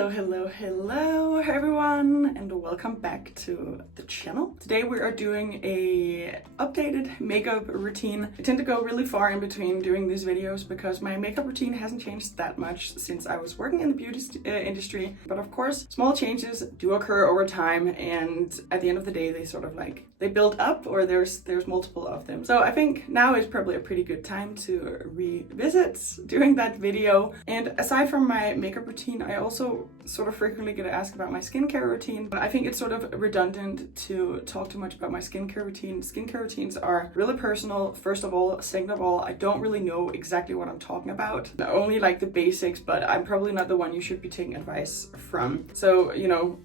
Hello everyone, and welcome back to the channel. Today we are doing a updated makeup routine. I tend to go really far in between doing these videos because my makeup routine hasn't changed that much since I was working in the beauty industry. But of course, small changes do occur over time, and at the end of the day, they build up, or there's multiple of them. So I think now is probably a pretty good time to revisit doing that video. And aside from my makeup routine, I also sort of frequently get asked about my skincare routine, but I think it's sort of redundant to talk too much about my skincare routine. Skincare routines are really personal, first of all. Second of all, I don't really know exactly what I'm talking about. Not only like the basics, but I'm probably not the one you should be taking advice from. So,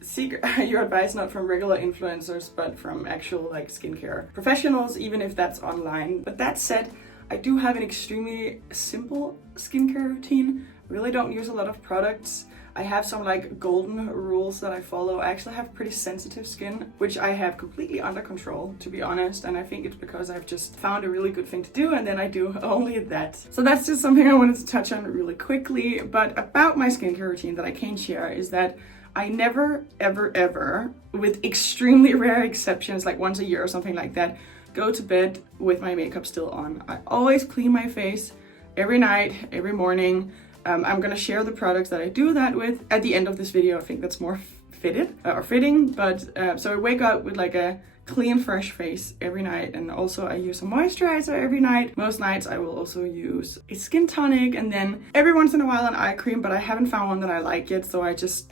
seek your advice not from regular influencers, but from actual like skincare professionals, even if that's online. But that said, I do have an extremely simple skincare routine. Really don't use a lot of products. I have some like golden rules that I follow. I actually have pretty sensitive skin, which I have completely under control, to be honest. And I think it's because I've just found a really good thing to do, and then I do only that. So that's just something I wanted to touch on really quickly. But about my skincare routine that I can share is that I never, ever, with extremely rare exceptions, like once a year or something like that, go to bed with my makeup still on. I always clean my face every night, every morning. I'm gonna share the products that I do that with at the end of this video. I think that's more fitting. But so I wake up with like a clean, fresh face every night, and also I use a moisturizer every night. Most nights I will also use a skin tonic, and then every once in a while an eye cream, but I haven't found one that I like yet, so I just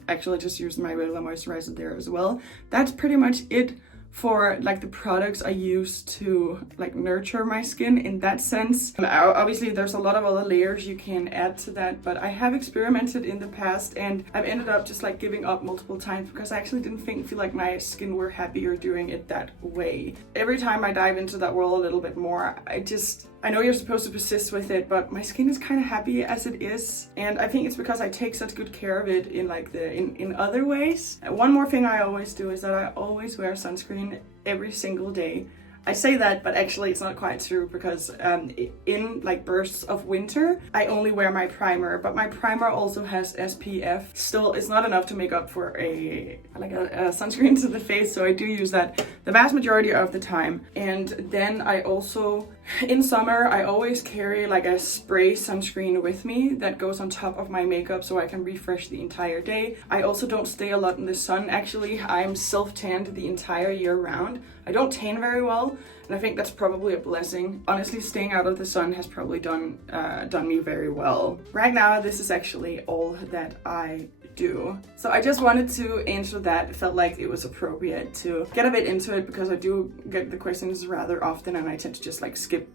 use my regular moisturizer there as well. That's pretty much it for like the products I use to like nurture my skin in that sense. And obviously there's a lot of other layers you can add to that, but I have experimented in the past, and I've ended up just like giving up multiple times because I actually didn't feel like my skin were happier doing it that way. Every time I dive into that world a little bit more, I know you're supposed to persist with it, but my skin is kind of happy as it is, and I think it's because I take such good care of it in other ways. One more thing I always do is that I always wear sunscreen every single day. I say that, but actually it's not quite true, because in like bursts of winter, I only wear my primer, but my primer also has SPF. Still, it's not enough to make up for a sunscreen to the face, so I do use that the vast majority of the time. And then I also, in summer, I always carry like a spray sunscreen with me that goes on top of my makeup so I can refresh the entire day. I also don't stay a lot in the sun. Actually, I'm self-tanned the entire year round. I don't tan very well, and I think that's probably a blessing. Honestly, staying out of the sun has probably done me very well. Right now, this is actually all that I do. So I just wanted to answer that. It felt like it was appropriate to get a bit into it because I do get the questions rather often, and I tend to just like skip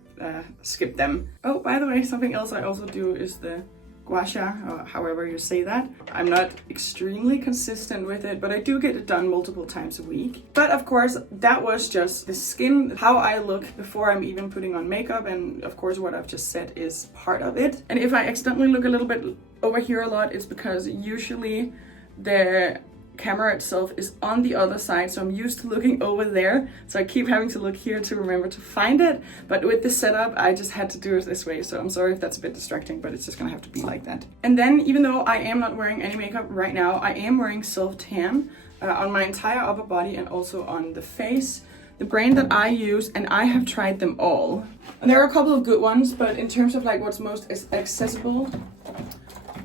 them. Oh, by the way, something else I also do is the gua sha, or however you say that. I'm not extremely consistent with it, but I do get it done multiple times a week. But of course, that was just the skin, how I look before I'm even putting on makeup, and of course what I've just said is part of it. And if I accidentally look a little bit over here a lot, it's because usually the camera itself is on the other side, so I'm used to looking over there, so I keep having to look here to remember to find it. But with this setup, I just had to do it this way, so I'm sorry if that's a bit distracting, but it's just gonna have to be like that. And then, even though I am not wearing any makeup right now, I am wearing self-tan on my entire upper body and also on the face. The brand that I use, and I have tried them all, and there are a couple of good ones, but in terms of like what's most accessible,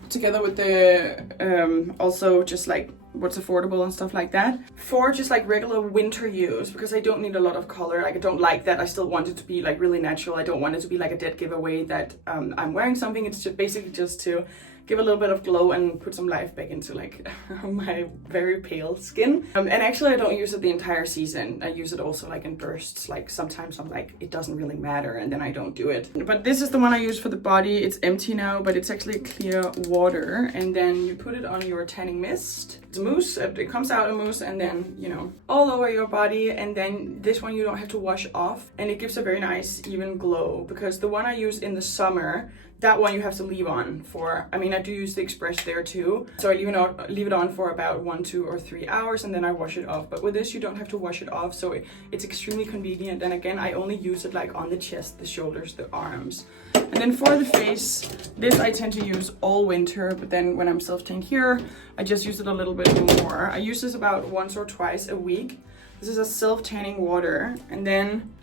together with the also just like what's affordable and stuff like that, for just like regular winter use, because I don't need a lot of color. Like, I don't like that. I still want it to be like really natural. I don't want it to be like a dead giveaway that I'm wearing something. It's just basically just to give a little bit of glow and put some life back into like my very pale skin. And actually I don't use it the entire season. I use it also like in bursts. Like sometimes I'm like, it doesn't really matter, and then I don't do it. But this is the one I use for the body. It's empty now, but it's actually clear water, and then you put it on your tanning mist. It's mousse. It comes out a mousse, and then all over your body. And then this one you don't have to wash off, and it gives a very nice even glow, because the one I use in the summer, that one you have to leave on for, I mean, I do use the Express there too. So I leave it on for about 1, 2, or 3 hours, and then I wash it off. But with this, you don't have to wash it off. So it's extremely convenient. And again, I only use it like on the chest, the shoulders, the arms. And then for the face, this I tend to use all winter, but then when I'm self-tan here, I just use it a little bit more. I use this about once or twice a week. This is a self-tanning water, and then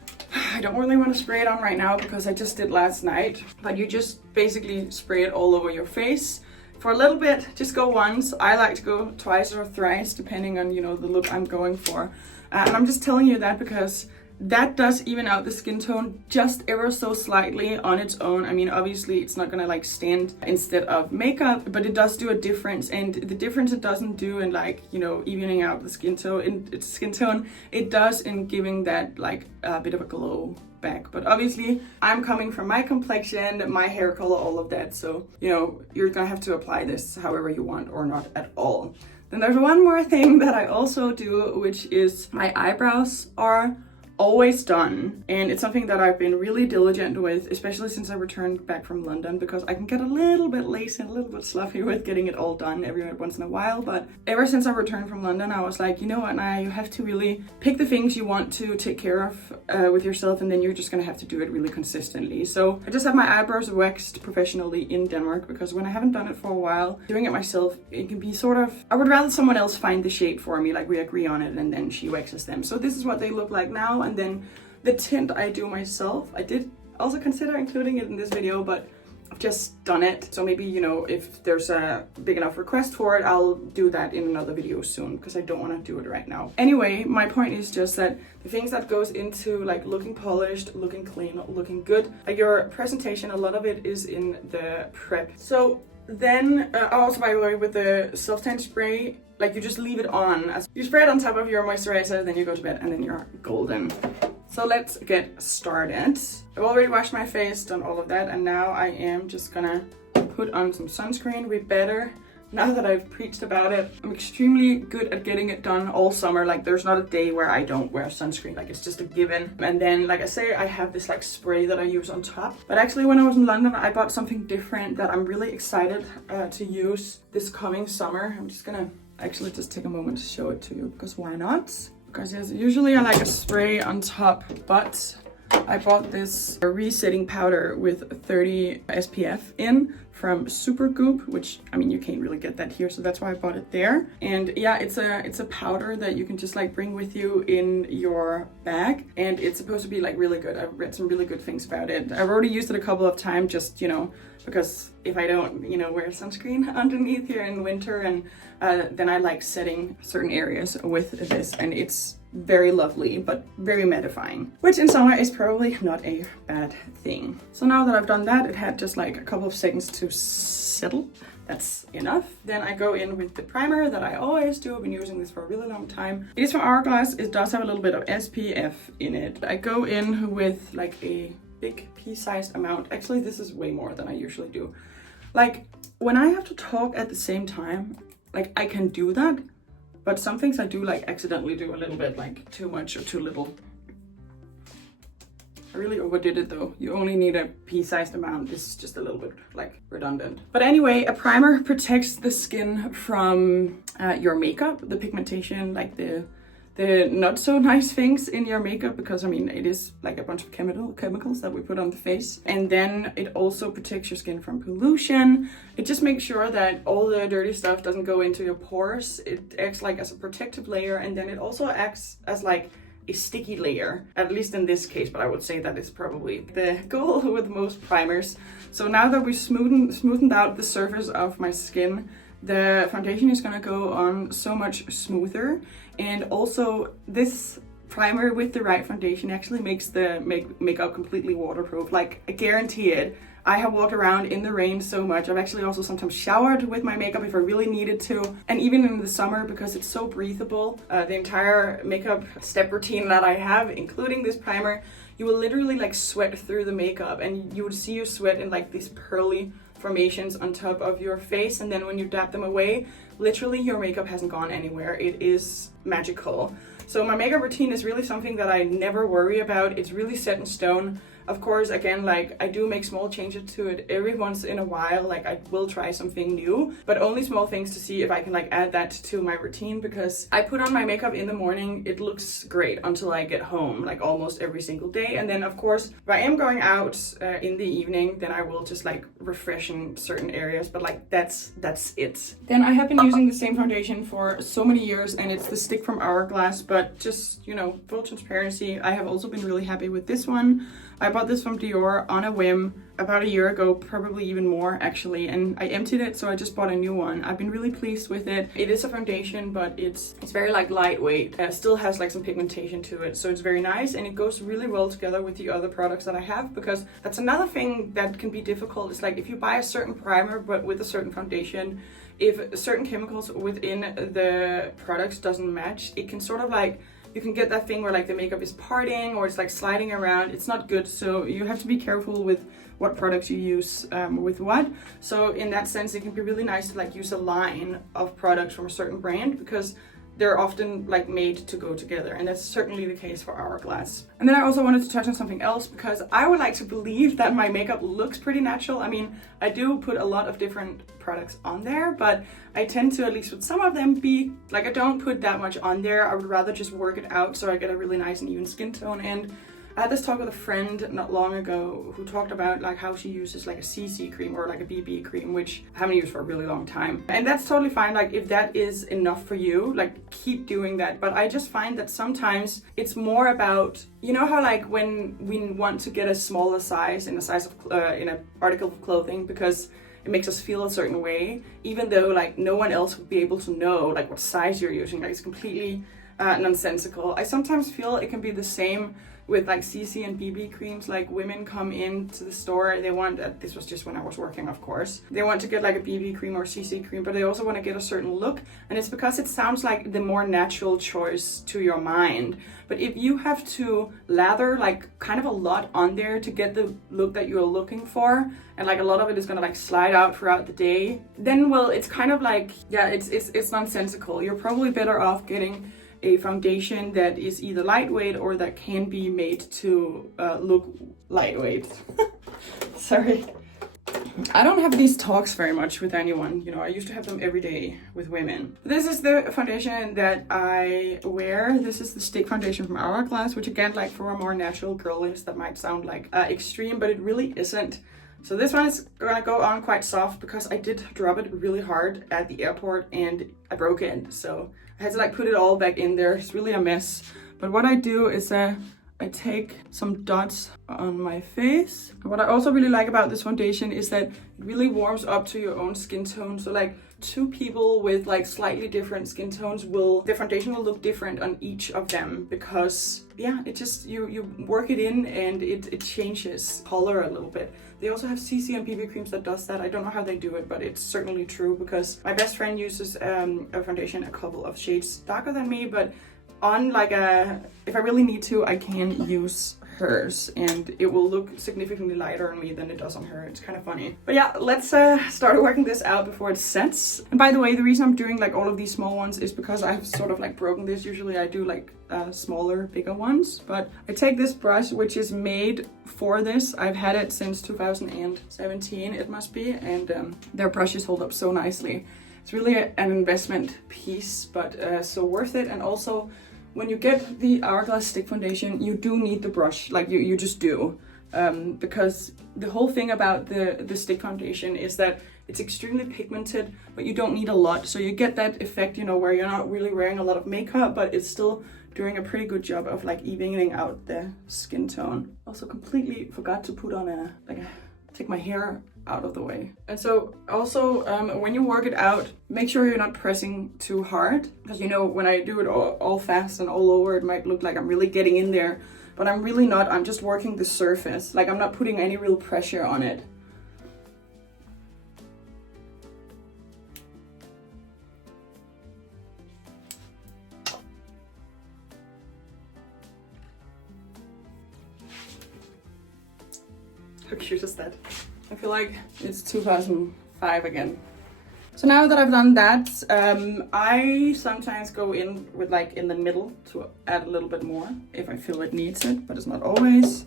I don't really want to spray it on right now because I just did last night, but you just basically spray it all over your face for a little bit. Just go once. I like to go twice or thrice depending on, you know, the look I'm going for. And I'm just telling you that because that does even out the skin tone just ever so slightly on its own. I mean, obviously it's not gonna like stand instead of makeup, but it does do a difference. And the difference it doesn't do in like, you know, evening out the skin tone, it does in giving that like a bit of a glow back. But obviously I'm coming from my complexion, my hair color, all of that. So, you know, you're gonna have to apply this however you want or not at all. Then there's one more thing that I also do, which is my eyebrows are always done, and it's something that I've been really diligent with, especially since I returned back from London, because I can get a little bit lazy and a little bit sloppy with getting it all done every once in a while. But ever since I returned from London, I was like, you know what, now you have to really pick the things you want to take care of with yourself, and then you're just gonna have to do it really consistently. So I just have my eyebrows waxed professionally in Denmark, because when I haven't done it for a while, doing it myself, it can be sort of, I would rather someone else find the shape for me, like we agree on it and then she waxes them. So this is what they look like now. And then the tint I do myself, I did also consider including it in this video, but I've just done it. So maybe, you know, if there's a big enough request for it, I'll do that in another video soon, because I don't want to do it right now. Anyway, my point is just that the things that goes into like looking polished, looking clean, looking good, your presentation, a lot of it is in the prep. So then also, by the way, with the self-tan spray, like you just leave it on. You spray it on top of your moisturizer, then you go to bed, and then you're golden. So let's get started. I've already washed my face, done all of that, and now I am just gonna put on some sunscreen. We better, now that I've preached about it, I'm extremely good at getting it done all summer. Like there's not a day where I don't wear sunscreen, like it's just a given. And then, like I say, I have this like spray that I use on top. But actually when I was in London, I bought something different that I'm really excited to use this coming summer. I'm just gonna actually just take a moment to show it to you, because why not? Because yes, usually I like a spray on top, but I bought this resetting powder with 30 SPF in from Supergoop, which, I mean, you can't really get that here, so that's why I bought it there. And yeah, it's a powder that you can just like bring with you in your bag, and it's supposed to be like really good. I've read some really good things about it. I've already used it a couple of times, just, you know, because if I don't, you know, wear sunscreen underneath here in winter, and then I like setting certain areas with this, and it's very lovely but very mattifying, which in summer is probably not a bad thing. So now that I've done that, it had just like a couple of seconds to settle. That's enough. Then I go in with the primer that I always do. I've been using this for a really long time. It is from Hourglass. It does have a little bit of SPF in it. I go in with like a big pea-sized amount. Actually, this is way more than I usually do. Like when I have to talk at the same time, like I can do that, but some things I do like accidentally do a little bit like too much or too little. I really overdid it though. You only need a pea-sized amount. This is just a little bit like redundant. But anyway, a primer protects the skin from your makeup, the pigmentation, like the not so nice things in your makeup, because I mean it is like a bunch of chemicals that we put on the face. And then it also protects your skin from pollution. It just makes sure that all the dirty stuff doesn't go into your pores. It acts like as a protective layer, and then it also acts as like a sticky layer, at least in this case, but I would say that is probably the goal with most primers. So now that we've smoothened out the surface of my skin, the foundation is gonna go on so much smoother. And also this primer with the right foundation actually makes the makeup completely waterproof. Like I guarantee it. I have walked around in the rain so much. I've actually also sometimes showered with my makeup if I really needed to. And even in the summer, because it's so breathable, the entire makeup step routine that I have, including this primer, you will literally like sweat through the makeup, and you would see your sweat in like these pearly formations on top of your face. And then when you dab them away, literally your makeup hasn't gone anywhere. It is magical. So my makeup routine is really something that I never worry about. It's really set in stone. Of course, again, like I do make small changes to it every once in a while. Like I will try something new, but only small things to see if I can like add that to my routine, because I put on my makeup in the morning. It looks great until I get home, like almost every single day. And then of course, if I am going out in the evening, then I will just like refresh in certain areas, but like that's it. Then I have been using the same foundation for so many years, and it's the stick from Hourglass, but just, you know, full transparency, I have also been really happy with this one. I bought this from Dior on a whim about a year ago, probably even more actually, and I emptied it, so I just bought a new one. I've been really pleased with it. It is a foundation, but it's very like lightweight. Still has like some pigmentation to it, so it's very nice, and it goes really well together with the other products that I have, because that's another thing that can be difficult. It's like if you buy a certain primer but with a certain foundation, if certain chemicals within the products doesn't match, it can sort of like, you can get that thing where like the makeup is parting or it's like sliding around. It's not good. So you have to be careful with what products you use with what. So in that sense, it can be really nice to like use a line of products from a certain brand, because they're often like made to go together, and that's certainly the case for Hourglass. And then I also wanted to touch on something else, because I would like to believe that my makeup looks pretty natural. I mean, I do put a lot of different products on there, but I tend to, at least with some of them, be like, I don't put that much on there. I would rather just work it out so I get a really nice and even skin tone. And I had this talk with a friend not long ago who talked about like how she uses like a CC cream or like a BB cream, which I haven't used for a really long time. And that's totally fine. Like if that is enough for you, like keep doing that. But I just find that sometimes it's more about, you know how like when we want to get a smaller size in a size of in an article of clothing, because it makes us feel a certain way, even though like no one else would be able to know like what size you're using. Like it's completely nonsensical. I sometimes feel it can be the same with like CC and BB creams. Like women come into the store, they want, this was just when I was working, of course, they want to get like a BB cream or CC cream, but they also want to get a certain look, and it's because it sounds like the more natural choice to your mind. But if you have to lather like kind of a lot on there to get the look that you're looking for, and like a lot of it is gonna like slide out throughout the day, then well, it's kind of like, yeah, it's nonsensical. You're probably better off getting a foundation that is either lightweight or that can be made to look lightweight. Sorry. I don't have these talks very much with anyone, you know, I used to have them every day with women. This is the foundation that I wear. This is the stick foundation from Hourglass, which again, like for a more natural girliness, that might sound like extreme, but it really isn't. So this one is gonna go on quite soft because I did drop it really hard at the airport and I broke it. So I had to like put it all back in there. It's really a mess. But what I do is I take some dots on my face. And what I also really like about this foundation is that it really warms up to your own skin tone. So like two people with like slightly different skin tones the foundation will look different on each of them, because yeah, it just, you work it in and it changes color a little bit. They also have CC and BB creams that does that. I don't know how they do it, but it's certainly true, because my best friend uses a foundation a couple of shades darker than me, but on like if I really need to, I can use hers and it will look significantly lighter on me than it does on her. It's kind of funny. But yeah, let's start working this out before it sets. And by the way, the reason I'm doing like all of these small ones is because I've sort of like broken this. Usually I do like smaller, bigger ones, but I take this brush, which is made for this. I've had it since 2017, it must be, and their brushes hold up so nicely. It's really an investment piece, but so worth it. And also, when you get the Hourglass stick foundation, you do need the brush, like you just do. Because the whole thing about the stick foundation is that it's extremely pigmented, but you don't need a lot. So you get that effect, you know, where you're not really wearing a lot of makeup, but it's still doing a pretty good job of like evening out the skin tone. Also completely forgot to put on take my hair out of the way. And so also when you work it out, make sure you're not pressing too hard, because you know, when I do it all fast and all over, it might look like I'm really getting in there, but I'm really not. I'm just working the surface. Like I'm not putting any real pressure on it. How cute is that? I feel like it's 2005 again. So now that I've done that, I sometimes go in with like in the middle to add a little bit more if I feel it needs it, but it's not always.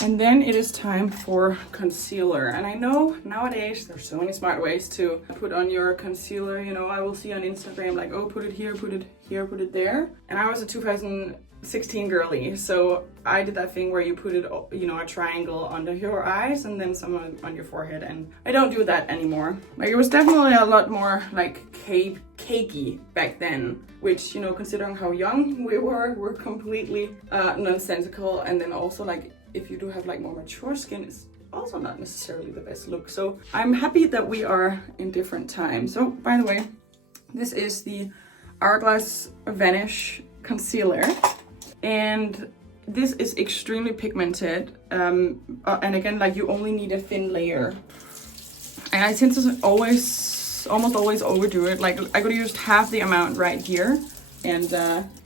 And then it is time for concealer. And I know nowadays there's so many smart ways to put on your concealer. You know, I will see on Instagram like, oh, put it here, put it here, put it there. And I was a 2016 girly, so I did that thing where you put it, you know, a triangle under your eyes and then some on your forehead, and I don't do that anymore. Like, it was definitely a lot more like cakey back then, which, you know, considering how young we were completely nonsensical. And then also, like, if you do have like more mature skin, it's also not necessarily the best look. So I'm happy that we are in different times. So by the way, this is the Hourglass Vanish concealer, and this is extremely pigmented, and again, like, you only need a thin layer, and I tend to almost always overdo it. Like, I could have used half the amount right here, and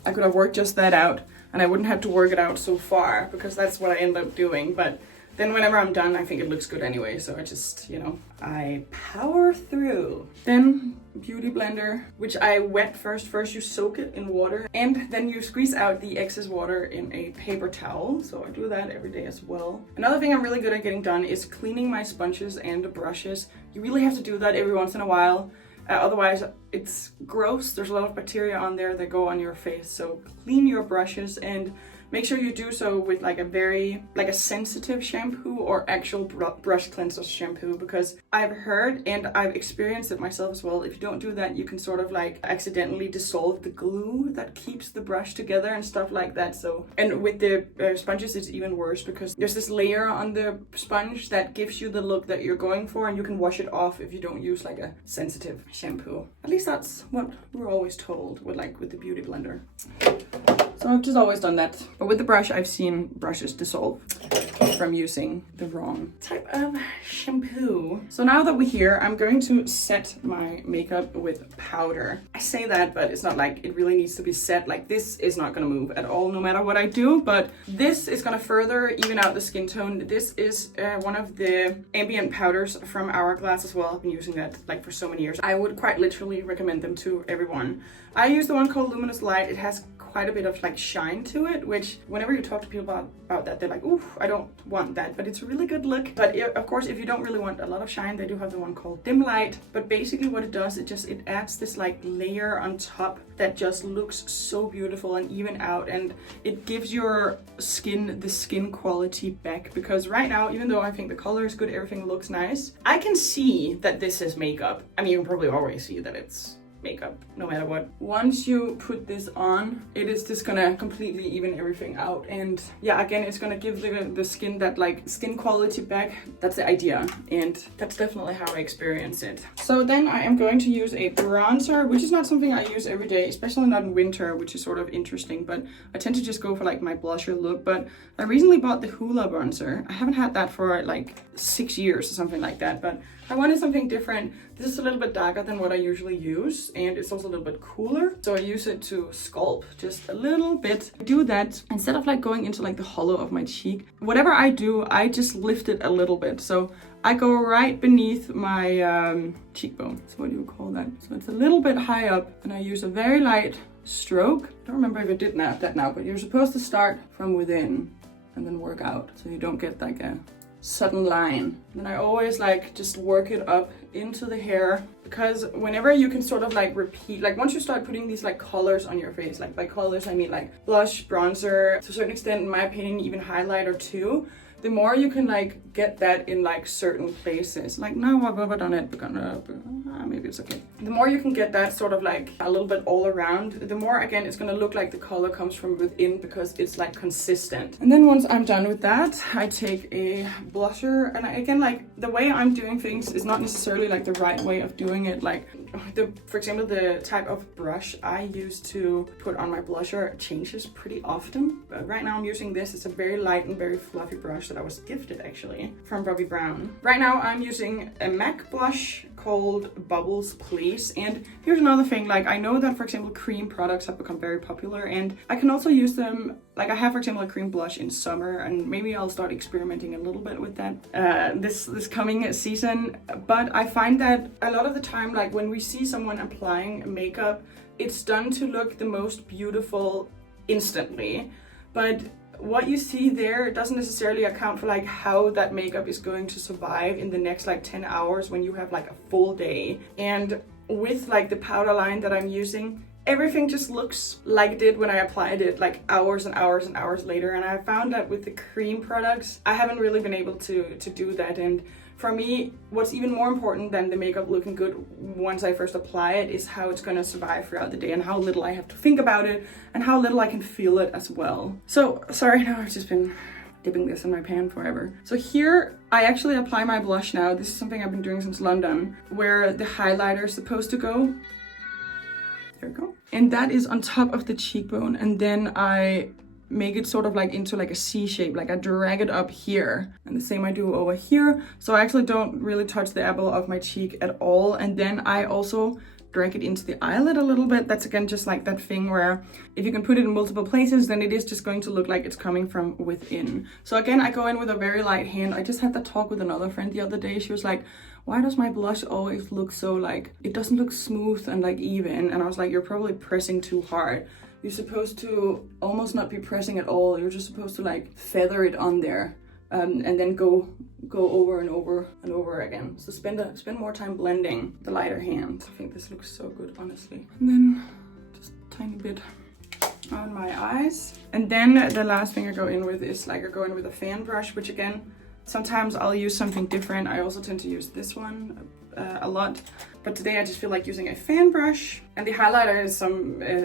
I could have worked just that out, and I wouldn't have to work it out so far, because that's what I end up doing. But then whenever I'm done, I think it looks good anyway, so I just, you know, I power through. Then beauty blender, which I wet first. First you soak it in water, and then you squeeze out the excess water in a paper towel. So I do that every day as well. Another thing I'm really good at getting done is cleaning my sponges and brushes. You really have to do that every once in a while. Otherwise, it's gross. There's a lot of bacteria on there that go on your face. So clean your brushes, and make sure you do so with like a sensitive shampoo or actual brush cleanser shampoo, because I've heard and I've experienced it myself as well. If you don't do that, you can sort of like accidentally dissolve the glue that keeps the brush together and stuff like that. So, and with the sponges, it's even worse, because there's this layer on the sponge that gives you the look that you're going for, and you can wash it off if you don't use like a sensitive shampoo. At least that's what we're always told with the beauty blender. So I've just always done that. But with the brush, I've seen brushes dissolve from using the wrong type of shampoo. So now that we're here, I'm going to set my makeup with powder. I say that, but it's not like it really needs to be set. Like, this is not gonna move at all, no matter what I do, but this is gonna further even out the skin tone. This is one of the ambient powders from Hourglass as well. I've been using that like for so many years. I would quite literally recommend them to everyone. I use the one called Luminous Light. It has quite a bit of like shine to it, which whenever you talk to people about that, they're like, ooh, I don't want that, but it's a really good look. But of course, if you don't really want a lot of shine, they do have the one called Dim Light. But basically what it does, it adds this like layer on top that just looks so beautiful and even out, and it gives your skin the skin quality back. Because right now, even though I think the color is good, everything looks nice, I can see that this is makeup. I mean, you can probably already see that it's makeup no matter what. Once you put this on, it is just gonna completely even everything out, and yeah, again, it's gonna give the skin that like skin quality back. That's the idea, and that's definitely how I experience it. So then I am going to use a bronzer, which is not something I use every day, especially not in winter, which is sort of interesting, but I tend to just go for like my blusher look. But I recently bought the Hoola bronzer. I haven't had that for like 6 years or something like that, but I wanted something different. This is a little bit darker than what I usually use, and it's also a little bit cooler. So I use it to sculpt just a little bit. I do that instead of like going into like the hollow of my cheek. Whatever I do, I just lift it a little bit. So I go right beneath my cheekbone. So what do you call that? So it's a little bit high up, and I use a very light stroke. I don't remember if I did that now, but you're supposed to start from within and then work out, so you don't get like a sudden line. Then I always like just work it up into the hair, because whenever you can sort of like repeat, like once you start putting these like colors on your face, like by colors I mean like blush, bronzer, to a certain extent, in my opinion, even highlighter too, the more you can like get that in like certain places. Like now I've overdone it, maybe it's okay. The more you can get that sort of like a little bit all around, the more again it's gonna look like the color comes from within, because it's like consistent. And then once I'm done with that, I take a blusher, and again, like the way I'm doing things is not necessarily like the right way of doing it. Like for example, the type of brush I use to put on my blusher changes pretty often. But right now I'm using this. It's a very light and very fluffy brush that I was gifted actually from Bobbi Brown. Right now I'm using a MAC blush called Bubbles Please. And here's another thing, like I know that for example cream products have become very popular, and I can also use them, like I have for example a cream blush in summer, and maybe I'll start experimenting a little bit with that this coming season. But I find that a lot of the time, like when we see someone applying makeup, it's done to look the most beautiful instantly. But what you see there doesn't necessarily account for like how that makeup is going to survive in the next like 10 hours when you have like a full day. And with like the powder line that I'm using, everything just looks like it did when I applied it like hours and hours and hours later. And I found that with the cream products, I haven't really been able to do that. And for me, what's even more important than the makeup looking good once I first apply it is how it's gonna survive throughout the day and how little I have to think about it and how little I can feel it as well. So, sorry, now I've just been dipping this in my pan forever. So here, I actually apply my blush now. This is something I've been doing since London, where the highlighter is supposed to go. There we go. And that is on top of the cheekbone. And then I make it sort of like into like a C shape, like I drag it up here. And the same I do over here. So I actually don't really touch the apple of my cheek at all. And then I also drag it into the eyelid a little bit. That's again just like that thing where if you can put it in multiple places, then it is just going to look like it's coming from within. So again, I go in with a very light hand. I just had that talk with another friend the other day. She was like, why does my blush always look so like, it doesn't look smooth and like even? And I was like, you're probably pressing too hard. You're supposed to almost not be pressing at all. You're just supposed to like feather it on there and then go over and over and over again. So spend more time blending the lighter hand. I think this looks so good, honestly. And then just a tiny bit on my eyes. And then the last thing I go in with is like I go in with a fan brush, which again, sometimes I'll use something different. I also tend to use this one a lot. But today I just feel like using a fan brush. And the highlighter is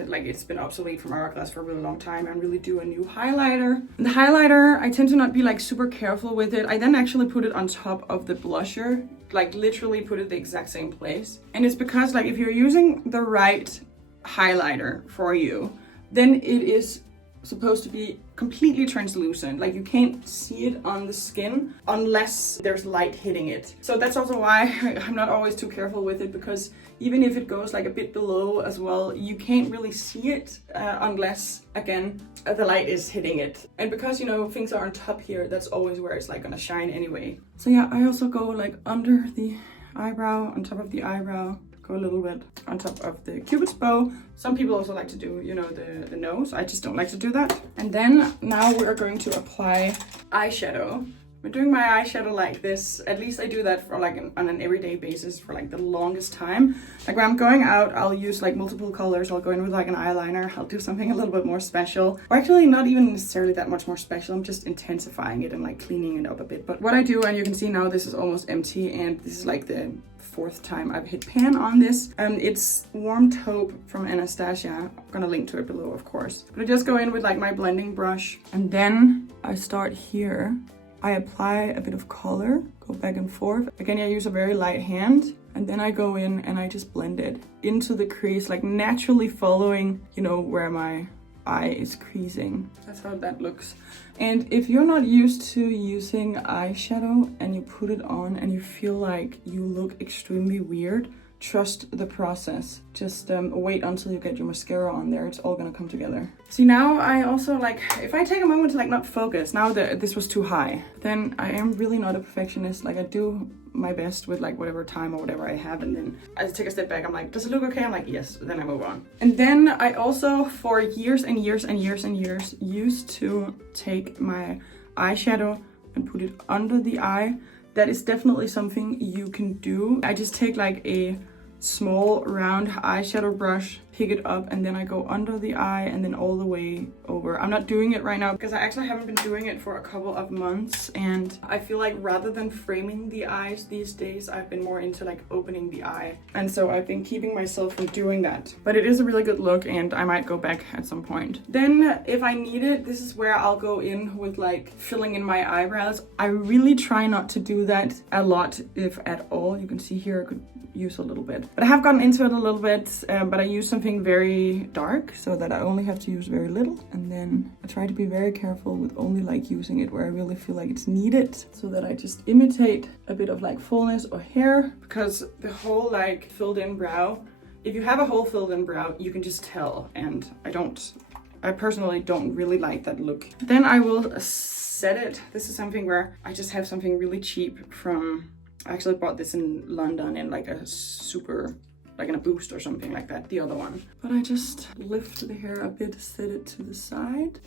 like it's been obsolete from Hourglass for a really long time. And really do a new highlighter. And the highlighter, I tend to not be like super careful with it. I then actually put it on top of the blusher, like literally put it the exact same place. And it's because like if you're using the right highlighter for you, then it is supposed to be completely translucent. Like you can't see it on the skin unless there's light hitting it. So that's also why I'm not always too careful with it, because even if it goes like a bit below as well, you can't really see it unless, again, the light is hitting it. And because, you know, things are on top here, that's always where it's like gonna shine anyway. So yeah, I also go like under the eyebrow, on top of the eyebrow, go a little bit on top of the Cupid's bow. Some people also like to do, you know, the nose. I just don't like to do that. And then now we're going to apply eyeshadow. I'm doing my eyeshadow like this. At least I do that for like on an everyday basis for like the longest time. Like when I'm going out, I'll use like multiple colors. I'll go in with like an eyeliner. I'll do something a little bit more special. Or actually not even necessarily that much more special. I'm just intensifying it and like cleaning it up a bit. But what I do, and you can see now this is almost empty, and this is like the fourth time I've hit pan on this. It's Warm Taupe from Anastasia. I'm gonna link to it below, of course. But I just go in with like my blending brush, and then I start here. I apply a bit of color, go back and forth. Again, I use a very light hand, and then I go in and I just blend it into the crease, like naturally following, you know, where my eye is creasing. That's how that looks. And if you're not used to using eyeshadow and you put it on and you feel like you look extremely weird, trust the process. Just wait until you get your mascara on there. It's all gonna come together. See, now I also like, if I take a moment to like not focus, now that this was too high, then I am really not a perfectionist. Like I do my best with like whatever time or whatever I have, and then I take a step back. I'm like, does it look okay? I'm like, yes. Then I move on. And then I also, for years and years and years and years, used to take my eyeshadow and put it under the eye. That is definitely something you can do. I just take like a small round eyeshadow brush, pick it up, and then I go under the eye and then all the way over. I'm not doing it right now because I actually haven't been doing it for a couple of months, and I feel like rather than framing the eyes these days, I've been more into like opening the eye, and so I've been keeping myself from doing that. But it is a really good look, and I might go back at some point. Then if I need it, this is where I'll go in with like filling in my eyebrows. I really try not to do that a lot, if at all. You can see here I could use a little bit, but I have gotten into it a little bit, but I use something very dark so that I only have to use very little, and then I try to be very careful with only like using it where I really feel like it's needed, so that I just imitate a bit of like fullness or hair, because the whole like filled in brow, if you have a whole filled in brow, you can just tell, and I personally don't really like that look. Then I will set it. This is something where I just have something really cheap from, I actually bought this in London in like a super, like in a Boost or something like that, the other one. But I just lift the hair a bit, set it to the side.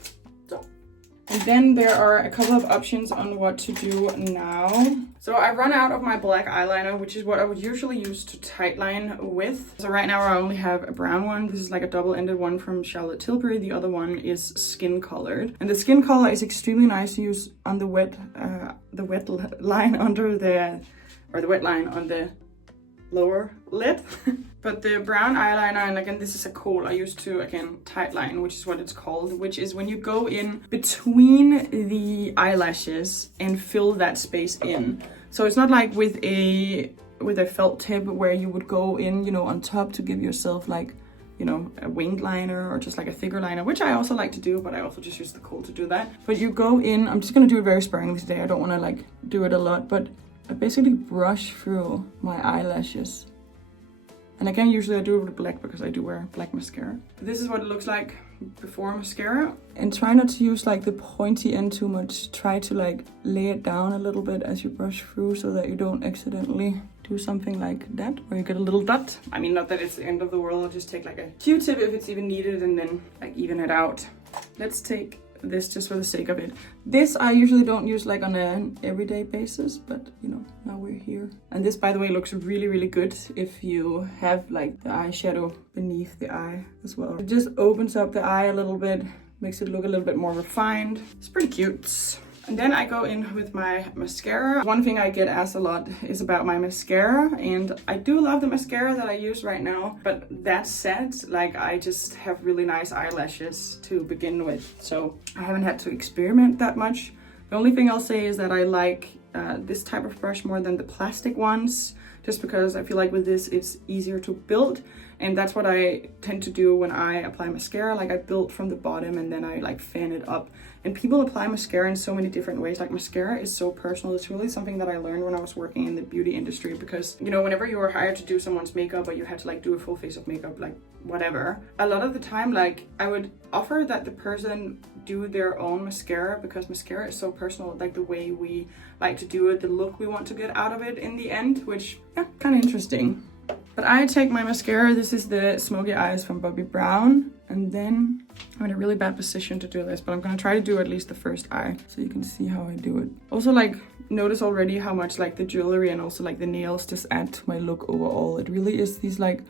So, And then there are a couple of options on what to do now. So I run out of my black eyeliner, which is what I would usually use to tightline with. So right now I only have a brown one. This is like a double-ended one from Charlotte Tilbury. The other one is skin colored. And the skin color is extremely nice to use on the wet line under the, or the wet line on the lower lid. But the brown eyeliner, and again, this is a kohl I used to, again, tightline, which is what it's called, which is when you go in between the eyelashes and fill that space in. So it's not like with a felt tip where you would go in, you know, on top to give yourself like, you know, a winged liner or just like a thicker liner, which I also like to do, but I also just use the kohl to do that. But you go in, I'm just gonna do it very sparingly today. I don't wanna like do it a lot, but I basically brush through my eyelashes. And again, usually I do it with black because I do wear black mascara. This is what it looks like before mascara. And try not to use like the pointy end too much. Try to like lay it down a little bit as you brush through so that you don't accidentally do something like that, or you get a little dot. I mean, not that it's the end of the world. I'll just take like a Q-tip if it's even needed and then like even it out. Let's take this just for the sake of it. This I usually don't use like on an everyday basis, but you know, now we're here. And this, by the way, looks really, really good if you have like the eyeshadow beneath the eye as well. It just opens up the eye a little bit, makes it look a little bit more refined. It's pretty cute. And then I go in with my mascara. One thing I get asked a lot is about my mascara, and I do love the mascara that I use right now. But that said, like I just have really nice eyelashes to begin with, so I haven't had to experiment that much. The only thing I'll say is that I like this type of brush more than the plastic ones, just because I feel like with this it's easier to build. And that's what I tend to do when I apply mascara. Like I build from the bottom and then I like fan it up. And people apply mascara in so many different ways. Like mascara is so personal. It's really something that I learned when I was working in the beauty industry, because, you know, whenever you were hired to do someone's makeup or you had to like do a full face of makeup, like whatever, a lot of the time, like I would offer that the person do their own mascara, because mascara is so personal, like the way we like to do it, the look we want to get out of it in the end, which, yeah, kind of interesting. But I take my mascara, this is the Smoky Eyes from Bobbi Brown, and then I'm in a really bad position to do this, but I'm gonna try to do at least the first eye so you can see how I do it. Also, like, notice already how much like the jewelry and also like the nails just add to my look overall. It really is these like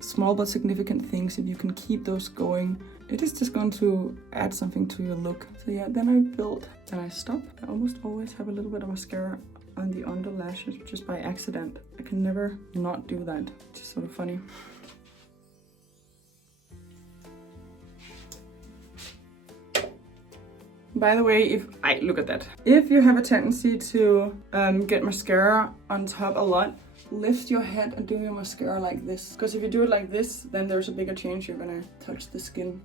small but significant things. If you can keep those going, it is just going to add something to your look. So yeah, then I build, then I stop. I almost always have a little bit of mascara on the under lashes just by accident. I can never not do that, which is sort of funny. By the way, look at that. If you have a tendency to get mascara on top a lot, lift your head and do your mascara like this. Because if you do it like this, then there's a bigger chance you're gonna touch the skin.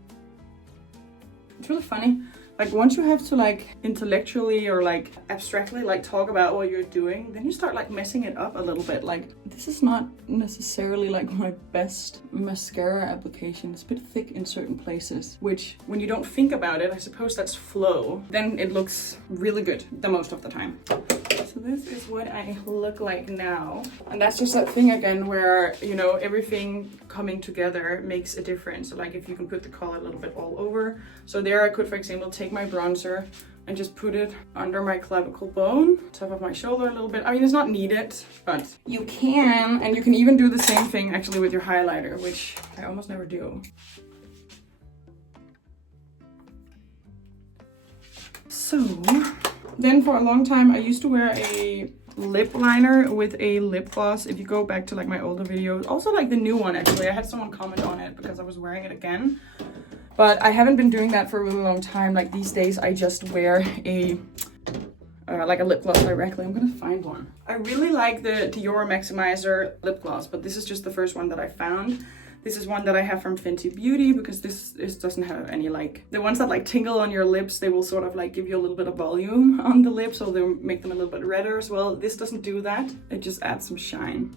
It's really funny. Like once you have to like intellectually or like abstractly like talk about what you're doing, then you start like messing it up a little bit. Like this is not necessarily like my best mascara application. It's a bit thick in certain places, which when you don't think about it, I suppose that's flow. Then it looks really good the most of the time. So this is what I look like now. And that's just that thing again where, you know, everything coming together makes a difference. So like if you can put the color a little bit all over. So there I could, for example, take my bronzer and just put it under my clavicle bone, top of my shoulder a little bit. I mean, it's not needed, but you can. And you can even do the same thing actually with your highlighter, which I almost never do. So then for a long time, I used to wear a lip liner with a lip gloss. If you go back to like my older videos, also like the new one actually, I had someone comment on it because I was wearing it again. But I haven't been doing that for a really long time. Like these days, I just wear a like a lip gloss directly. I'm gonna find one. I really like the Dior Maximizer lip gloss, but this is just the first one that I found. This is one that I have from Fenty Beauty because this doesn't have any like, the ones that like tingle on your lips, they will sort of like give you a little bit of volume on the lips, so they'll make them a little bit redder as well. This doesn't do that. It just adds some shine.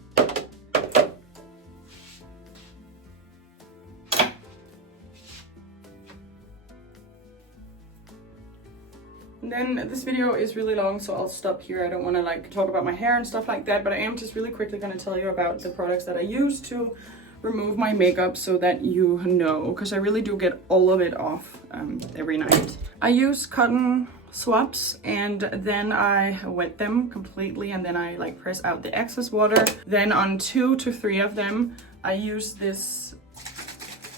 And then this video is really long, so I'll stop here. I don't want to like talk about my hair and stuff like that, but I am just really quickly going to tell you about the products that I use to remove my makeup so that you know, because I really do get all of it off every night. I use cotton swabs and then I wet them completely and then I like press out the excess water. Then on 2 to 3 of them, I use this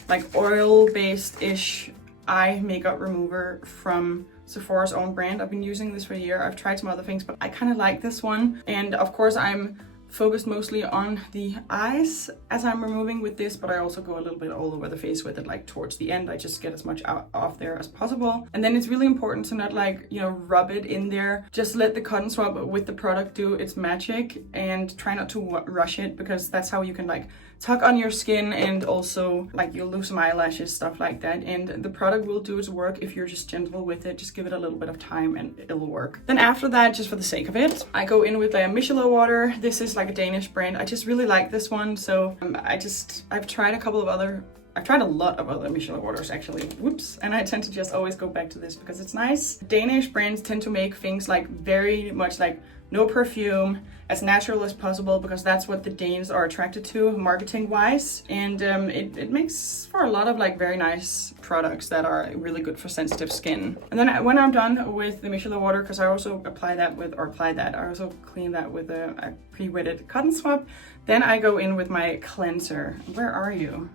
like oil-based-ish eye makeup remover from Sephora's own brand. I've been using this for a year. I've tried some other things, but I kind of like this one. And of course, I'm focused mostly on the eyes as I'm removing with this, but I also go a little bit all over the face with it, like towards the end. I just get as much off there as possible. And then it's really important to not like, you know, rub it in there. Just let the cotton swab with the product do its magic and try not to rush it, because that's how you can like tug on your skin and also like you'll lose some eyelashes, stuff like that. And the product will do its work if you're just gentle with it. Just give it a little bit of time and it'll work. Then after that, just for the sake of it, I go in with a micellar water. This is like a Danish brand. I just really like this one. So I've tried a lot of other micellar waters actually. Whoops. And I tend to just always go back to this because it's nice. Danish brands tend to make things like very much like no perfume, as natural as possible, because that's what the Danes are attracted to marketing wise. And it makes for a lot of like very nice products that are really good for sensitive skin. And then when I'm done with the micellar water, because I also I also clean that with a pre-wetted cotton swab, then I go in with my cleanser. Where are you?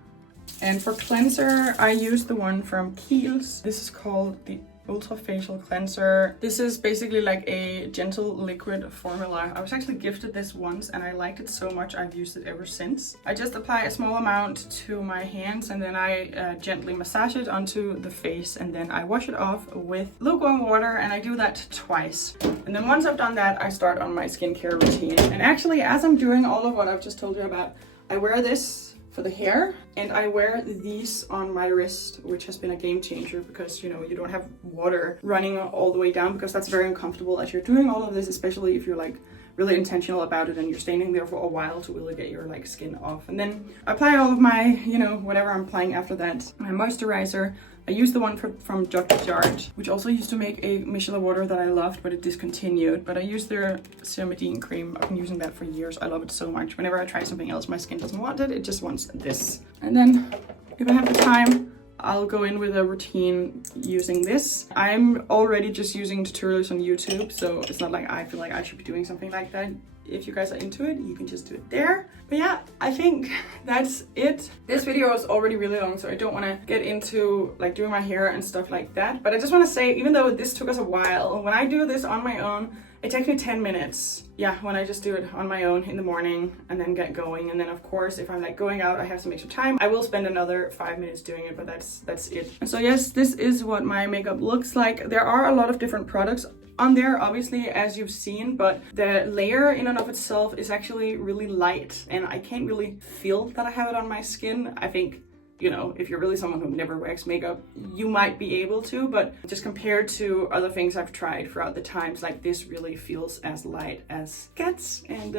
And for cleanser, I use the one from Kiehl's. This is called the Ultra Facial Cleanser. This is basically like a gentle liquid formula. I was actually gifted this once and I liked it so much I've used it ever since. I just apply a small amount to my hands and then I gently massage it onto the face and then I wash it off with lukewarm water, and I do that twice. And then once I've done that, I start on my skincare routine. And actually, as I'm doing all of what I've just told you about, I wear this for the hair and I wear these on my wrist, which has been a game changer because, you know, you don't have water running all the way down, because that's very uncomfortable as you're doing all of this, especially if you're like really intentional about it and you're standing there for a while to really get your like skin off. And then I apply all of my, you know, whatever I'm applying after that. My moisturizer, I use the one from Dr. Jart, which also used to make a micellar water that I loved, but it discontinued. But I use their ceramidine cream. I've been using that for years. I love it so much. Whenever I try something else, my skin doesn't want it. It just wants this. And then if I have the time, I'll go in with a routine using this. I'm already just using tutorials on YouTube, so it's not like I feel like I should be doing something like that. If you guys are into it, you can just do it there. But yeah, I think that's it. This video is already really long, so I don't want to get into like doing my hair and stuff like that. But I just want to say, even though this took us a while, when I do this on my own, it takes me 10 minutes. Yeah, when I just do it on my own in the morning and then get going. And then of course, if I'm like going out, I have some extra time, I will spend another 5 minutes doing it, but that's it. And so yes, this is what my makeup looks like. There are a lot of different products on there, obviously, as you've seen, but the layer in and of itself is actually really light and I can't really feel that I have it on my skin. I think, you know, if you're really someone who never wears makeup, you might be able to, but just compared to other things I've tried throughout the times, like this really feels as light as gets. And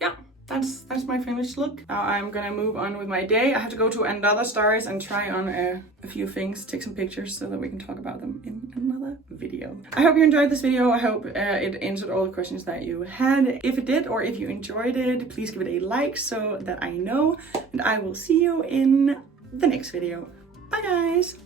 yeah, that's my finished look. Now I'm gonna move on with my day. I have to go to another stars and try on a few things, take some pictures so that we can talk about them in another video. I hope you enjoyed this video. I hope it answered all the questions that you had. If it did, or if you enjoyed it, please give it a like so that I know, and I will see you in the next video. Bye guys!